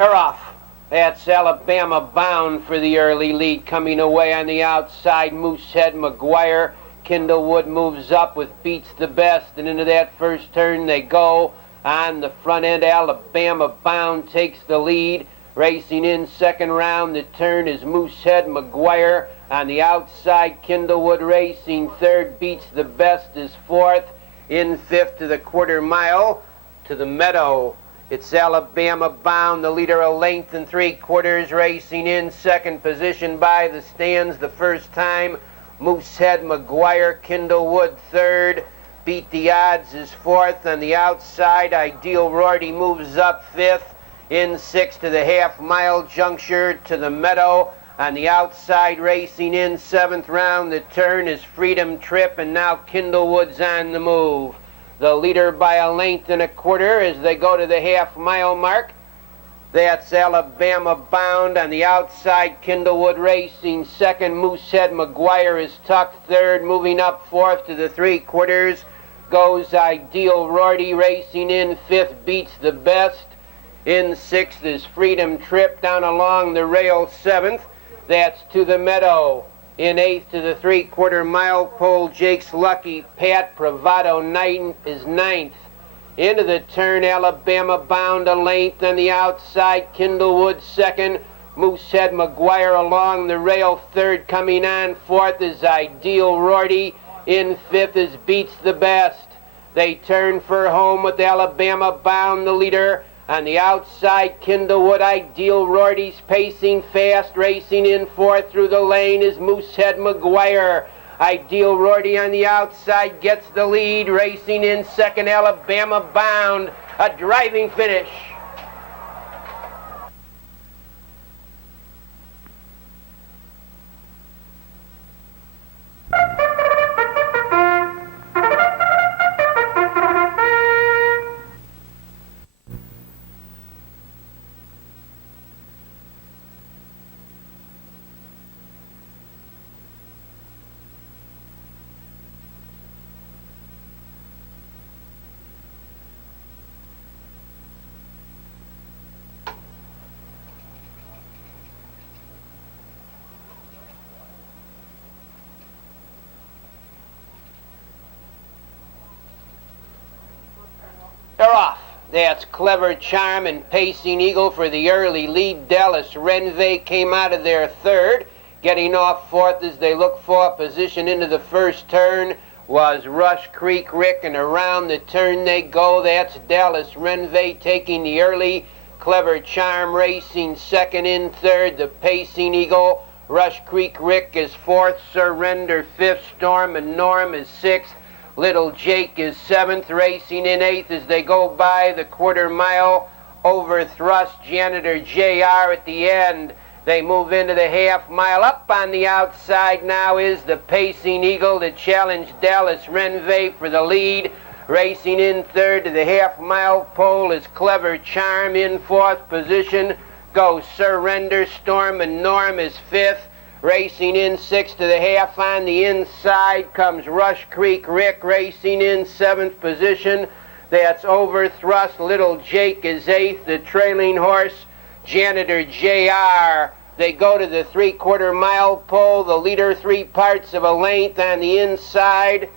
They're off. That's Alabama bound for the early lead. Coming away on the outside, Moosehead McGuire. Kindlewood moves up with Beats the Best, and into that first turn they go. On the front end, Alabama bound takes the lead. Racing in second round, the turn is Moosehead McGuire. On the outside, Kindlewood racing third. Beats the Best is fourth. In fifth to the quarter mile to the meadow. It's Alabama bound, the leader a length and 3/4, racing in second position by the stands the first time. Moosehead McGuire, Kindlewood third. Beat the Odds is fourth. On the outside, Ideal Rorty moves up fifth. In sixth to the half-mile juncture to the meadow. On the outside, racing in seventh round, the turn is Freedom Trip, and now Kindlewood's on the move. The leader by a length and 1/4 as they go to the half-mile mark. That's Alabama bound. On the outside, Kindlewood racing second. Moosehead McGuire is tucked third. Moving up fourth to the 3/4 goes Ideal Rorty, racing in fifth. Beats the Best. In sixth is Freedom Trip. Down along the rail seventh. That's To the Meadow. In eighth to the 3/4 mile pole, Jake's Lucky Pat. Bravado Knight is ninth. Into the turn, Alabama bound a length. On the outside, Kindlewood second. Moosehead McGuire along the rail third. Coming on fourth is Ideal Rorty. In fifth is Beats the Best. They turn for home with Alabama bound the leader. On the outside, Kindlewood, Ideal Rorty's pacing fast. Racing in fourth through the lane is Moosehead McGuire. Ideal Rorty on the outside gets the lead. Racing in second, Alabama bound. A driving finish. They're off. That's Clever Charm and Pacing Eagle for the early lead. Dallas Renvey came out of there third. Getting off fourth as they look for position into the first turn was Rush Creek Rick, and around the turn they go. That's Dallas Renvey taking the early. Clever Charm racing second. In third, the Pacing Eagle. Rush Creek Rick is fourth. Surrender fifth. Storm and Norm is sixth. Little Jake is seventh. Racing in eighth as they go by the quarter mile. Over thrust Janitor JR at the end. They move into the half mile. Up on the outside now is the Pacing Eagle to challenge Dallas Renvey for the lead. Racing in third to the half mile pole is Clever Charm. In fourth position goes Surrender. Storm and Norm is fifth. Racing in sixth to the half. On the inside comes Rush Creek Rick. Racing in seventh position. That's Over Thrust. Little Jake is eighth. The trailing horse, Janitor JR. They go to the 3/4 mile pole. The leader 3 parts of a length. On the inside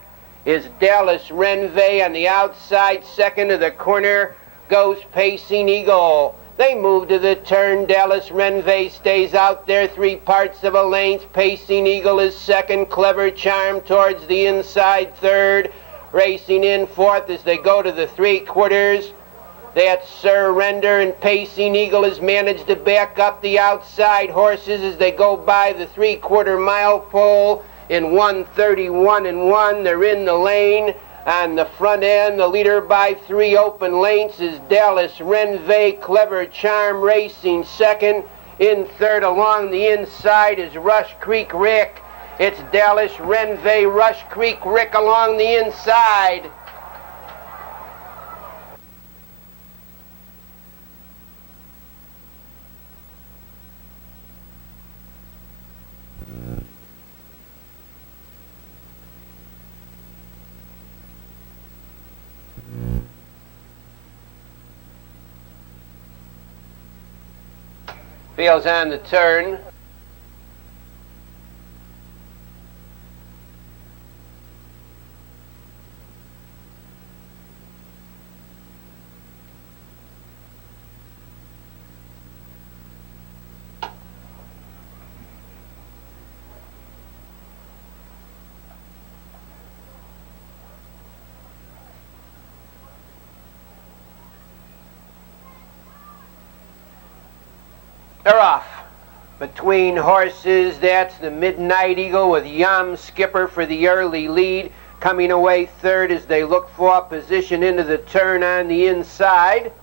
is Dallas Renvey. On the outside, second to the corner, goes Pacing Eagle. They move to the turn. Dallas Renvey stays out there 3 parts of a length. Pacing Eagle is second. Clever Charm towards the inside third. Racing in fourth as they go to the 3/4. That's Surrender, and Pacing Eagle has managed to back up the outside horses as they go by the 3/4 mile pole in 1:31 and 1. They're in the lane. On the front end, the leader by 3 open lengths is Dallas Renvey. Clever Charm racing second. In third along the inside is Rush Creek Rick. It's Dallas Renvey, Rush Creek Rick along the inside. Feels on the turn. They're off. Between horses, that's the Midnight Eagle with Yum Skipper for the early lead. Coming away third as they look for position into the turn on the inside.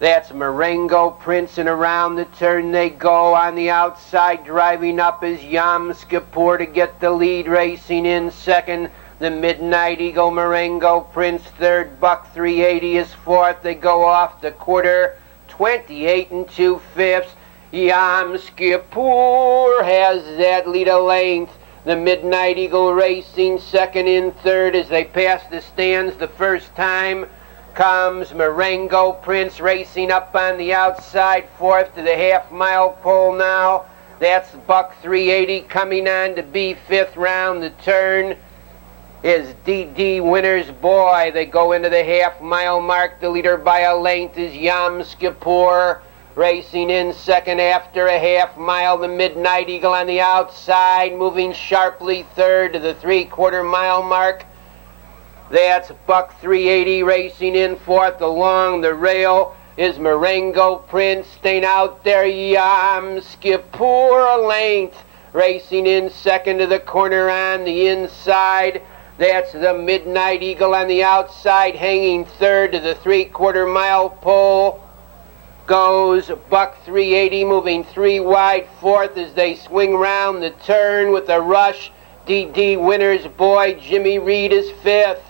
That's Marengo Prince, and around the turn they go. On the outside, driving up is Yum Skipper to get the lead. Racing in second, the Midnight Eagle. Marengo Prince third. Buck 380 is fourth. They go off the quarter. 28 2/5. Yum Skipper has that lead a length. The Midnight Eagle racing second in third as they pass the stands the first time. Comes Marengo Prince racing up on the outside, fourth to the half-mile pole now. That's Buck 380 coming on to be fifth. Round the turn is DD Winner's Boy. They go into the half-mile mark. The leader by a length is Yum Skipper. Racing in second after a half-mile. The Midnight Eagle on the outside, moving sharply third to the three-quarter-mile mark. That's Buck 380 racing in fourth. Along the rail is Marengo Prince. Staying out there, Yum Skipper a length. Racing in second to the corner on the inside. That's the Midnight Eagle on the outside, hanging third to the three-quarter-mile pole. Goes Buck 380, moving three wide fourth as they swing round the turn with a rush. DD Winner's Boy, Jimmy Reed is fifth.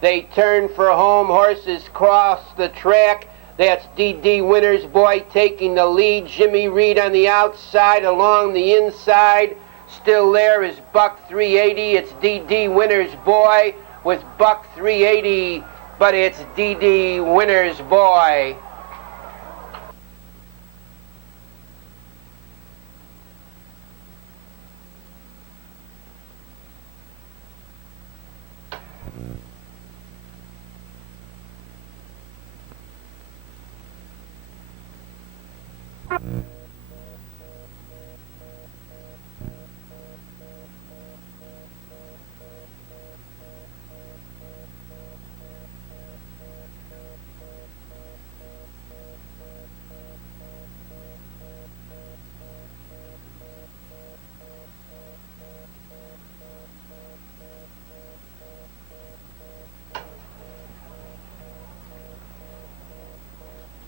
They turn for home. Horses cross the track. That's DD Winner's Boy taking the lead. Jimmy Reed on the outside. Along the inside, still there is Buck 380. It's DD Winner's Boy with Buck 380, but it's DD Winner's Boy.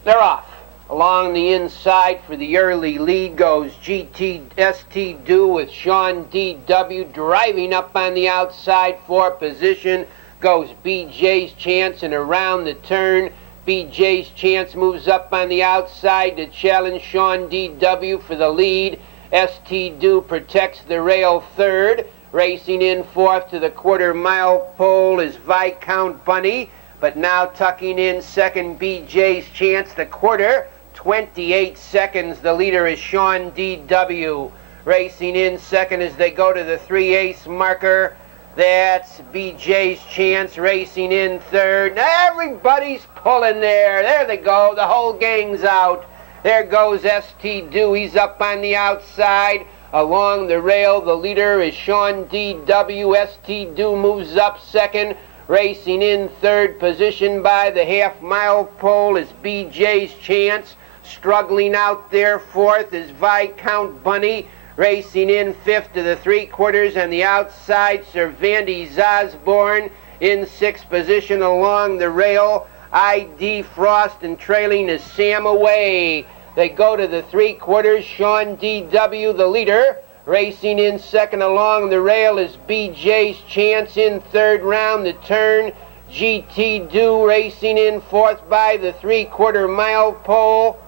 They're off. Along the inside for the early lead goes GTST Do with Sean D.W. driving up on the outside for position. Goes BJ's Chance, and around the turn, BJ's Chance moves up on the outside to challenge Sean D.W. for the lead. ST Do protects the rail third. Racing in fourth to the quarter-mile pole is Viscount Bunny. But now tucking in second, BJ's Chance, the quarter, 28 seconds. The leader is Sean D.W. Racing in second as they go to the 3/8 marker. That's BJ's Chance racing in third. Everybody's pulling there. There they go. The whole gang's out. There goes ST Do. He's up on the outside. Along the rail, the leader is Sean D.W. ST Do moves up second. Racing in third position by the half-mile pole is BJ's Chance. Struggling out there fourth is Viscount Bunny. Racing in fifth to the three-quarters on the outside, Cervantes Osborne. In sixth position along the rail, ID Frost, and trailing is Sam Away. They go to the three-quarters, Sean D.W. the leader. Racing in second along the rail is BJ's Chance. In third round the turn, GT Do racing in fourth by the three-quarter-mile pole.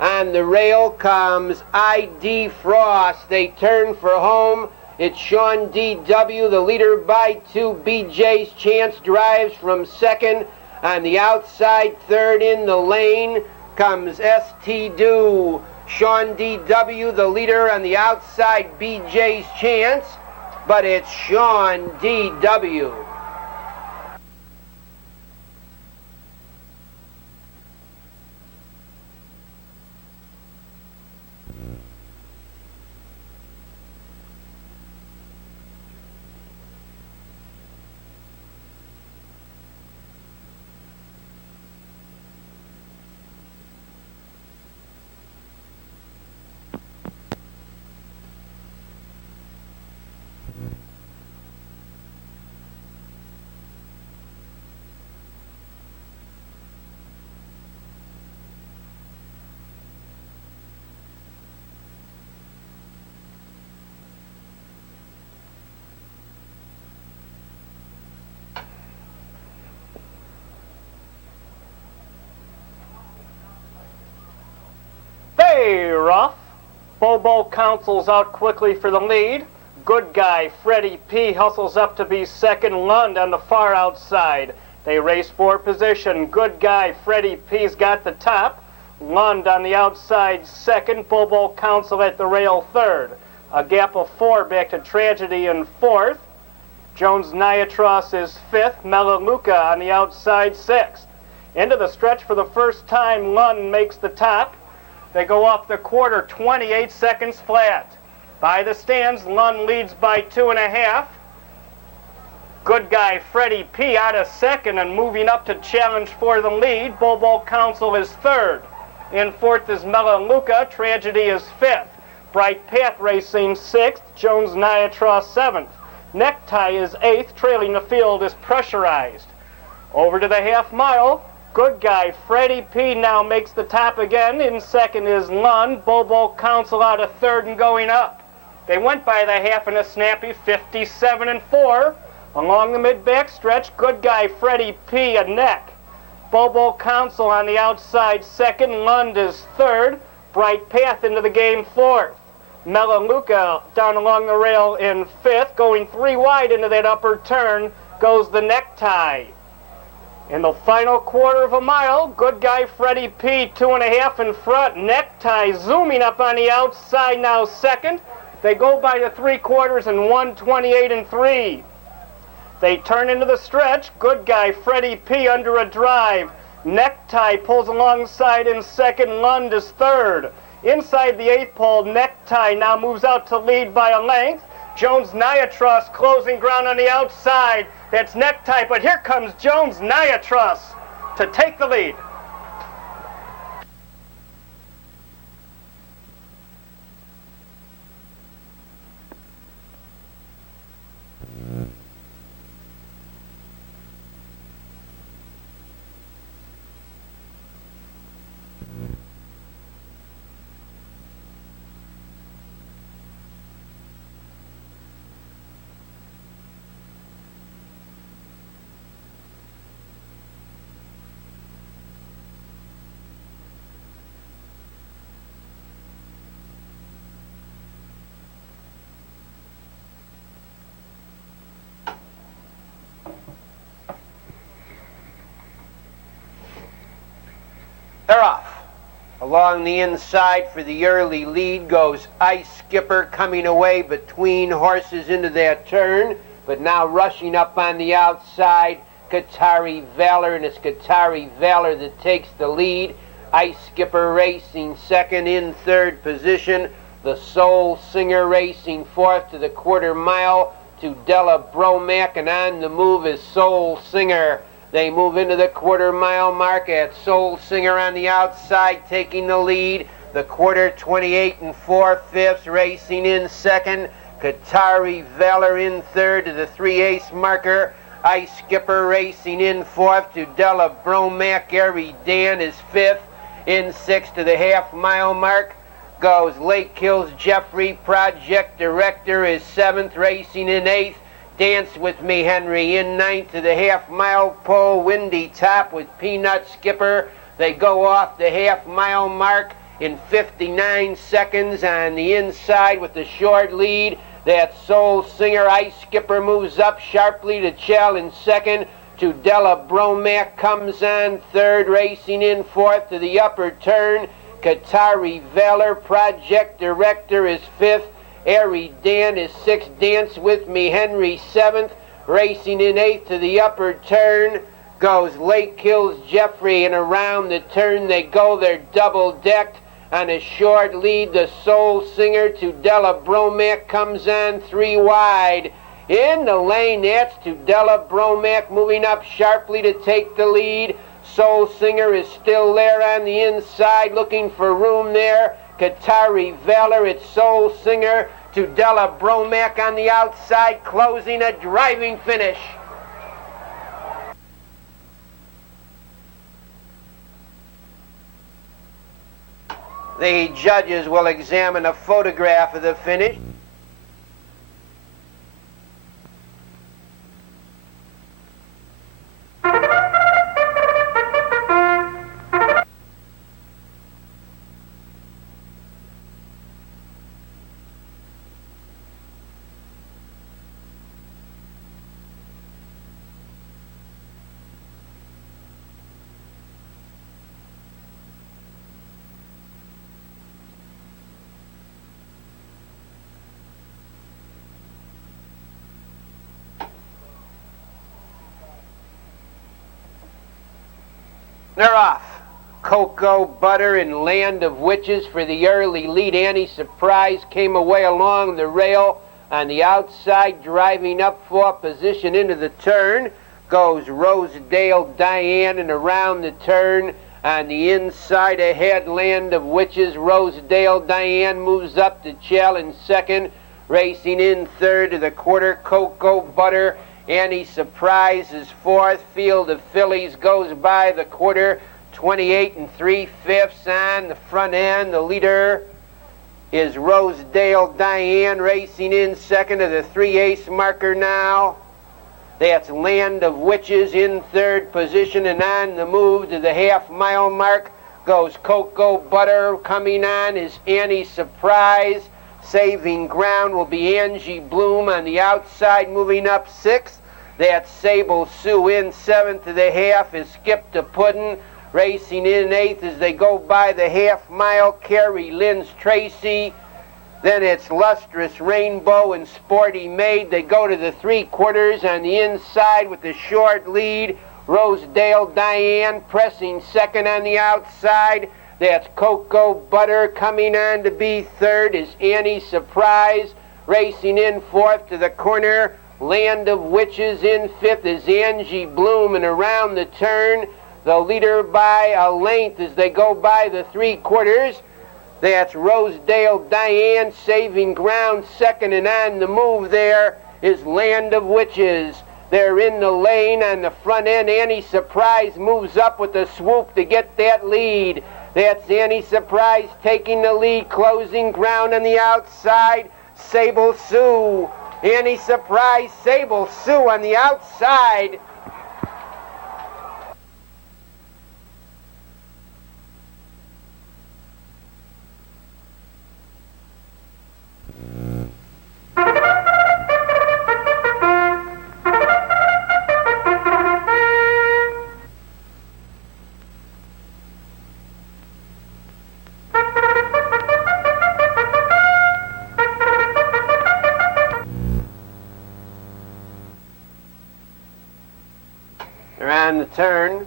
On the rail comes ID Frost. They turn for home. It's Sean D.W., the leader by two. BJ's Chance drives from second. On the outside third in the lane comes ST Do. Sean D.W., the leader on the outside, BJ's Chance, but it's Sean D.W. Hey, Ruff. Bobo counsels out quickly for the lead. Good guy, Freddie P. hustles up to be second. Lund on the far outside. They race for position. Good guy, Freddie P.'s got the top. Lund on the outside second. Bobo counsel at the rail third. A gap of 4 back to Tragedy in fourth. Jones Niatros is fifth. Melaleuca on the outside sixth. Into the stretch for the first time, Lund makes the top. They go off the quarter 28 seconds flat. By the stands, Lund leads by 2.5. Good guy Freddie P. out of second and moving up to challenge for the lead. Bobo Council is third. In fourth is Melaleuca. Tragedy is fifth. Bright Path Racing sixth. Jones Niatros seventh. Necktie is eighth. Trailing the field is Pressurized. Over to the half mile. Good guy Freddie P. now makes the top again. In second is Lund. Bobo Council out of third and going up. They went by the half in a snappy 57-4. Along the mid-back stretch, good guy Freddie P. a neck. Bobo Council on the outside second. Lund is third. Bright Path into the game fourth. Melaleuca down along the rail in fifth. Going 3 wide into that upper turn goes the Necktie. In the final quarter of a mile, good guy Freddie P. 2.5 in front. Necktie zooming up on the outside now second. They go by the 3/4 in 1:28-3. They turn into the stretch. Good guy Freddie P. under a drive. Necktie pulls alongside in second. Lund is third. Inside the 8th pole, Necktie now moves out to lead by a length. Jones Niatros closing ground on the outside. That's Necktie, but here comes Jones Niatros to take the lead. They're off. Along the inside for the early lead goes Ice Skipper, coming away between horses into that turn, but now rushing up on the outside, Qatari Valor, and it's Qatari Valor that takes the lead. Ice Skipper racing second. In third position, the Soul Singer racing fourth to the 1/4 mile to Della Bromac, and on the move is Soul Singer. They move into the 1/4 mile mark at Soul Singer on the outside, taking the lead. The quarter 28 4/5 racing in second. Qatari Valor in third to the 3/8 marker. Ice Skipper racing in fourth to Della Bromac. Airy Dan is fifth. In sixth to the half-mile mark goes Lake Hills Jeffrey. Project Director is seventh, racing in eighth. Dance With Me Henry in ninth to the half-mile pole. Windy Top with Peanut Skipper. They go off the half-mile mark in 59 seconds on the inside with the short lead. That Soul Singer. Ice Skipper moves up sharply to challenge second to Della Bromac. Comes on third, racing in fourth to the upper turn. Qatari Valor Project Director is 5th. Airy Dan is 6th. Dance With Me Henry 7th. Racing in 8th to the upper turn goes Lake Hills Jeffrey, and around the turn they go. They're double-decked. On a short lead, the Soul Singer to Della Bromac comes on 3 wide. In the lane, that's to Della Bromac, moving up sharply to take the lead. Soul Singer is still there on the inside, looking for room there. Qatari Valor, it's Soul Singer to Della Bromac on the outside, closing a driving finish. The judges will examine a photograph of the finish. They're off. Cocoa Butter and Land of Witches for the early lead. Anti-Surprise came away along the rail on the outside, driving up for position into the turn. Goes Rosedale Diane, and around the turn on the inside ahead, Land of Witches. Rosedale Diane moves up to challenge second. Racing in third to the quarter, Cocoa Butter. Anti-Surprise is 4th. Field of Fillies goes by the quarter. 28 3/5 on the front end. The leader is Rosedale Diane, racing in second to the 3/8 marker now. That's Land of Witches in third position, and on the move to the half-mile mark goes Cocoa Butter. Coming on is Anti-Surprise. Saving ground will be Angie Bloom on the outside, moving up 6th. That's Sable Sue in 7th to the half is Skip the Puddin'. Racing in 8th as they go by the half-mile, Carrie Lynn's Tracy. Then it's Lustrous Rainbow and Sporty Maid. They go to the 3/4 on the inside with the short lead. Rosedale Diane pressing second on the outside. That's Cocoa Butter. Coming on to be third is Anti-Surprise. Racing in 4th to the corner. Land of Witches in 5th is Angie Bloom, and around the turn, the leader by a length as they go by the 3/4. That's Rosedale Diane. Saving ground second, and on the move there is Land of Witches. They're in the lane on the front end. Anti-Surprise moves up with a swoop to get that lead. That's Anti-Surprise taking the lead, closing ground on the outside. Sable Sue. Anti-Surprise, Sable Sue on the outside. They're on the turn.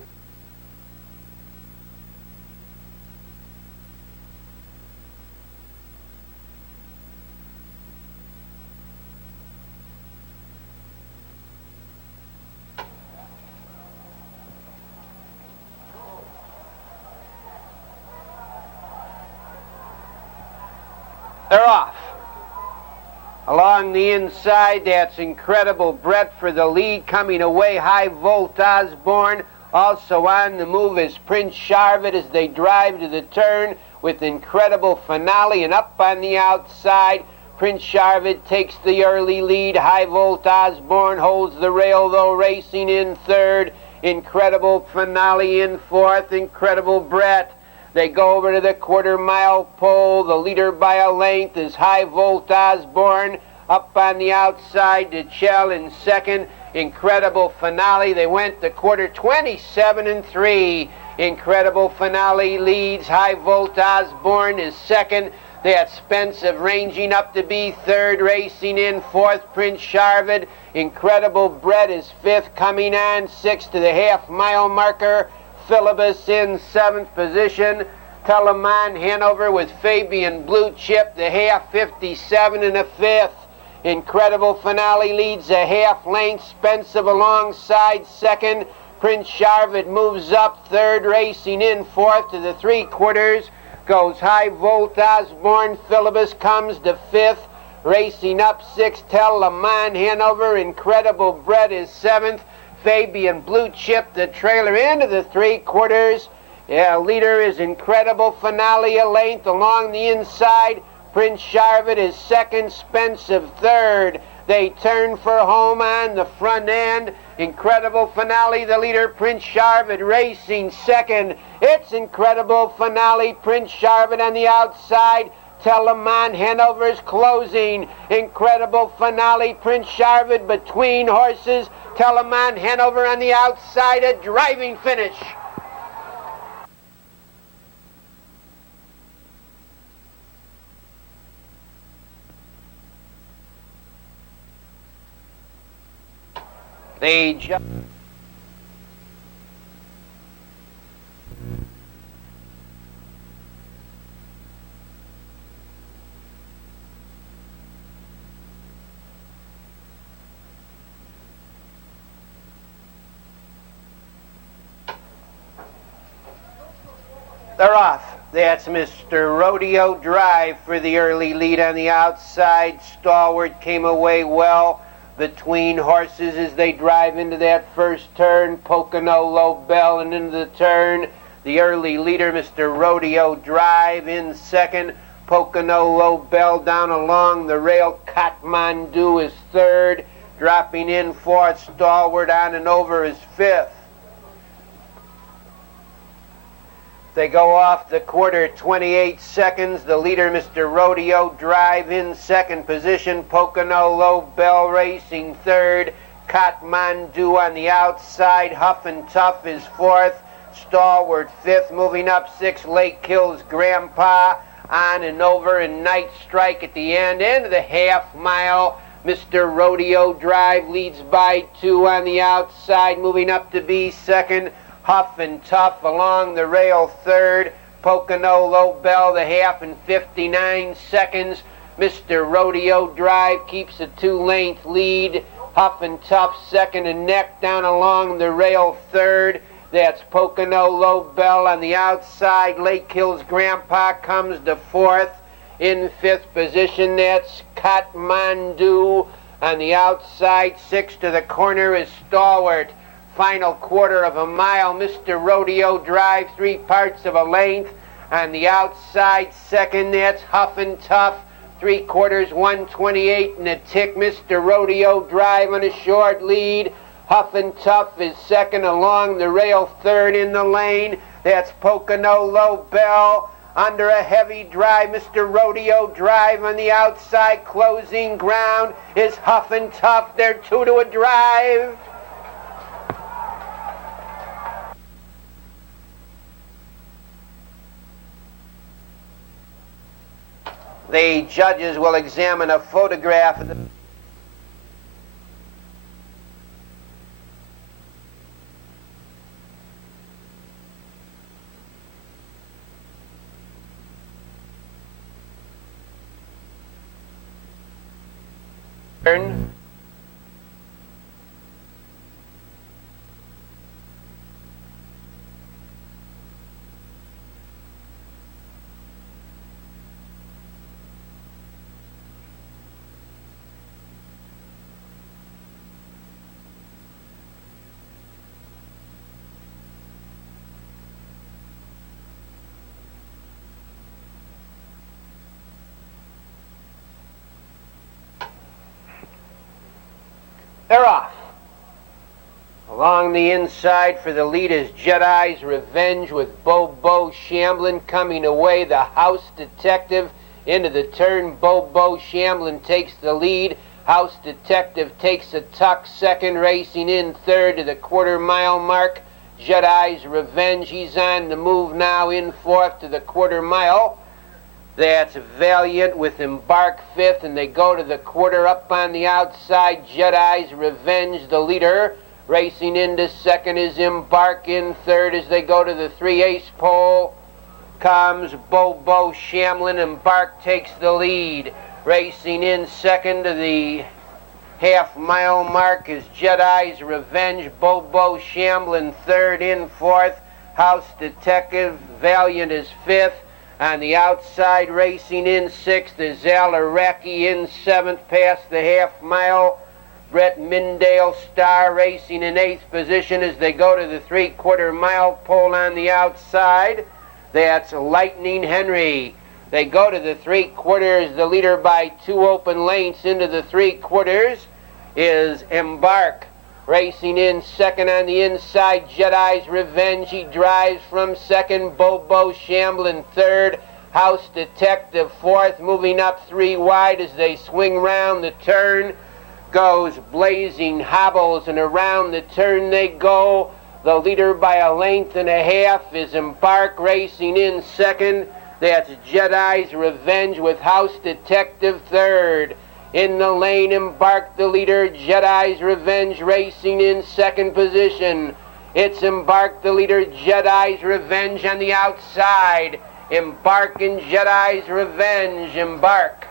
They're off. Along the inside, that's Incredible Brett for the lead. Coming away, High Volt Osborne. Also on the move is Prince Charvet as they drive to the turn with Incredible Finale. And up on the outside, Prince Charvet takes the early lead. High Volt Osborne holds the rail, though, racing in third. Incredible Finale in 4th. Incredible Brett. They go over to the quarter-mile pole. The leader by a length is High Volt Osborne. Up on the outside to Chell in second. Incredible Finale. They went the quarter 27 3. Incredible Finale leads. High Volt Osborne is second. That's Spencer ranging up to be third. Racing in fourth, Prince Charvid. Incredible Brett is fifth. Coming on sixth to the half-mile marker. Philibus in seventh position. Telemann Hanover with Fabian Blue Chip, the half 57 in the fifth. Incredible Finale leads a half length. Spencer alongside second. Prince Charvid moves up third. Racing in fourth to the three-quarters goes High Volt Osborne. Philibus comes to fifth. Racing up sixth, Telemann Hanover. Incredible Brett is seventh. Fabian Blue Chip, the trailer, into the three-quarters. Yeah, leader is Incredible Finale, a length along the inside. Prince Charvid is second, Spencer third. They turn for home on the front end. Incredible Finale, the leader. Prince Charvid racing second. It's Incredible Finale. Prince Charvid on the outside. Telemann Hanover's closing. Incredible Finale. Prince Charvid between horses. Telemann Hanover on the outside. A driving finish. They just they're off. That's Mr. Rodeo Drive for the early lead on the outside. Stalwart came away well between horses as they drive into that first turn. Pocono Lobel and into the turn. The early leader, Mr. Rodeo Drive, in second. Pocono Lobel down along the rail. Kathmandu is third. Dropping in fourth. Stalwart on and over is fifth. They go off the quarter, 28 seconds. The leader, Mr. Rodeo Drive, in second position. Pocono Lobel racing third. Kathmandu on the outside. Huff and Tough is fourth. Stalwart fifth. Moving up sixth, Lake Hills Grandpa on and over, and Night Strike at the end. End of the half mile. Mr. Rodeo Drive leads by two on the outside. Moving up to be second. Huff and Tough along the rail third. Pocono Lobel the half in 59 seconds. Mr. Rodeo Drive keeps a two-length lead. Huff and Tough second and neck down along the rail third. That's Pocono Lobel on the outside. Lake Hills Grandpa comes to fourth. In fifth position, that's Kathmandu on the outside. Sixth to the corner is Stalwart. Final quarter of a mile, Mr. Rodeo Drive, 3/4 of a length. On the outside, second, that's Huff and Tough, 3/4, 128 and a tick. Mr. Rodeo Drive on a short lead. Huff and Tough is second along the rail, third in the lane. That's Pocono Lobel under a heavy drive. Mr. Rodeo Drive on the outside, closing ground is Huff and Tough. They're two to a drive. The judges will examine a photograph of the turn. They're off. Along the inside for the lead is Jedi's Revenge with Bobo Shamblin coming away. The House Detective into the turn. Bobo Shamblin takes the lead. House Detective takes a tuck second, racing in third to the quarter-mile mark. Jedi's Revenge. He's on the move now in fourth to the quarter mile. That's Valiant with Embark fifth, and they go to the quarter. Up on the outside, Jedi's Revenge, the leader. Racing into second is Embark in third. As they go to the 3/8 pole, comes Bobo Shamlin. Embark takes the lead. Racing in second to the half-mile mark is Jedi's Revenge. Bobo Shamlin third. In fourth, House Detective. Valiant is fifth. On the outside, racing in sixth is Alaraki. In seventh, past the half-mile, Brett Mindale Star. Racing in eighth position as they go to the 3/4 mile pole on the outside. That's Lightning Henry. They go to the 3/4. The leader by 2 open lengths. Into the 3/4 is Embark. Racing in second on the inside, Jedi's Revenge. He drives from second. Bobo Shamblin third. House Detective fourth. Moving up 3 wide as they swing round the turn goes Blazing Hobbles, and around the turn they go. The leader by a length and a half is Embark. Racing in second. That's Jedi's Revenge with House Detective third. In the lane, Embark the leader, Jedi's Revenge racing in second position. It's Embark the leader, Jedi's Revenge on the outside. Embark and Jedi's Revenge. Embark.